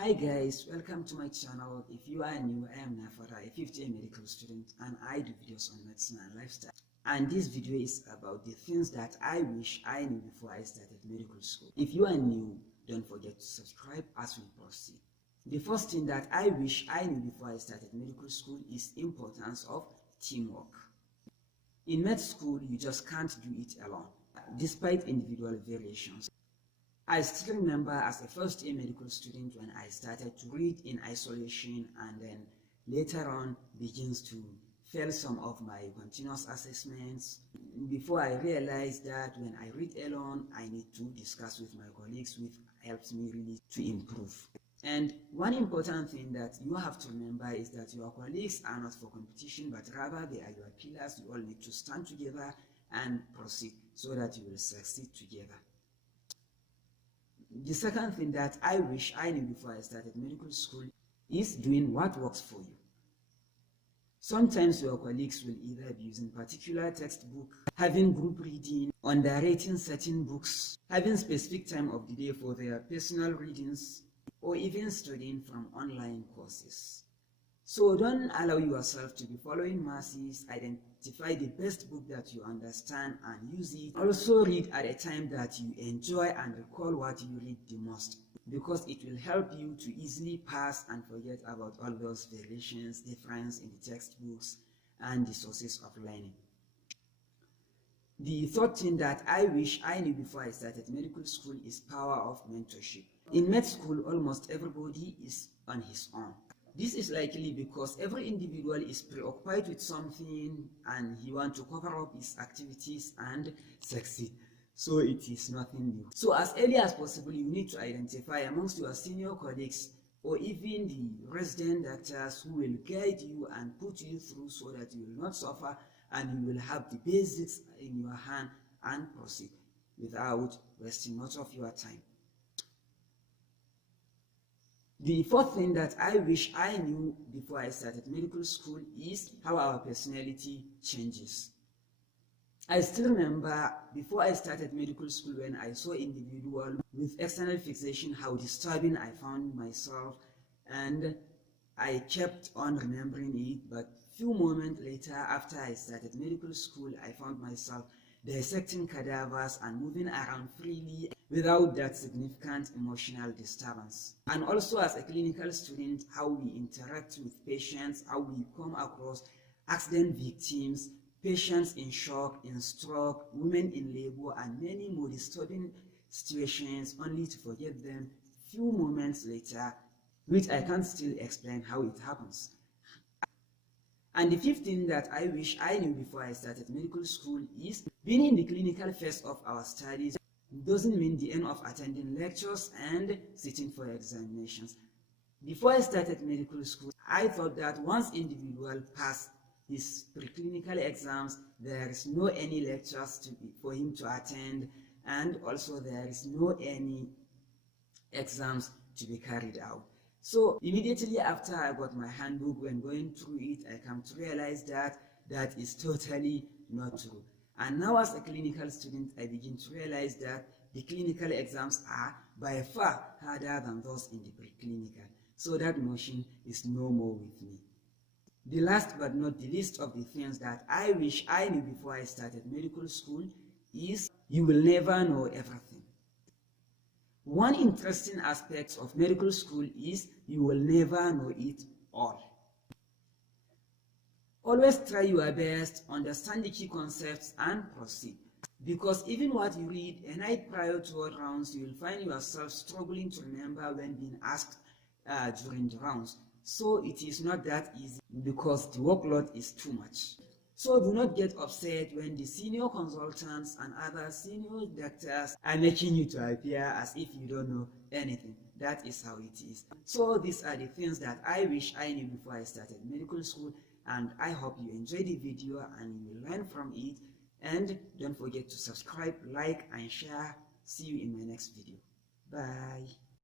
Hi guys, welcome to my channel. If you are new, I am Nafara, a 5th-year medical student, and I do videos on medicine and lifestyle. And this video is about the things that I wish I knew before I started medical school. If you are new, don't forget to subscribe as we proceed. The first thing that I wish I knew before I started medical school is the importance of teamwork. In med school, you just can't do it alone, despite individual variations. I still remember as a first-year medical student when I started to read in isolation and then later on begins to fail some of my continuous assessments before I realized that when I read alone, I need to discuss with my colleagues, which helps me really to improve. And one important thing that you have to remember is that your colleagues are not for competition, but rather they are your pillars. You all need to stand together and proceed so that you will succeed together. The second thing that I wish I knew before I started medical school is doing what works for you. Sometimes your colleagues will either be using particular textbook, having group reading, underrating certain books, having specific time of the day for their personal readings, or even studying from online courses. So don't allow yourself to be following masses. Identify the best book that you understand and use it. Also read at a time that you enjoy and recall what you read the most, because it will help you to easily pass and forget about all those variations, difference in the textbooks and the sources of learning. The third thing that I wish I knew before I started medical school is power of mentorship. In med school, almost everybody is on his own. This is likely because every individual is preoccupied with something and he wants to cover up his activities and succeed. So it is nothing new. So as early as possible, you need to identify amongst your senior colleagues or even the resident doctors who will guide you and put you through so that you will not suffer and you will have the basics in your hand and proceed without wasting much of your time. The fourth thing that I wish I knew before I started medical school is how our personality changes. I still remember before I started medical school when I saw individuals with external fixation, how disturbing I found myself, and I kept on remembering it. But few moments later, after I started medical school, I found myself dissecting cadavers and moving around freely without that significant emotional disturbance. And also as a clinical student, how we interact with patients, how we come across accident victims, patients in shock, in stroke, women in labor, and many more disturbing situations, only to forget them few moments later, which I can't still explain how it happens. And the fifth thing that I wish I knew before I started medical school is being in the clinical phase of our studies doesn't mean the end of attending lectures and sitting for examinations. Before I started medical school, I thought that once individual passed his preclinical exams, there is no any lectures for him to attend, and also there is no any exams to be carried out. So immediately after I got my handbook, when going through it, I come to realize that that is totally not true. And now as a clinical student, I begin to realize that the clinical exams are by far harder than those in the preclinical. So that notion is no more with me. The last but not the least of the things that I wish I knew before I started medical school is you will never know everything. One interesting aspect of medical school is you will never know it all. Always try your best, understand the key concepts and proceed. Because even what you read a night prior to all rounds, you will find yourself struggling to remember when being asked during the rounds. So it is not that easy because the workload is too much. So do not get upset when the senior consultants and other senior doctors are making you to appear as if you don't know anything. That is how it is. So these are the things that I wish I knew before I started medical school, and I hope you enjoyed the video and you will learn from it. And don't forget to subscribe, like and share. See you in my next video. Bye.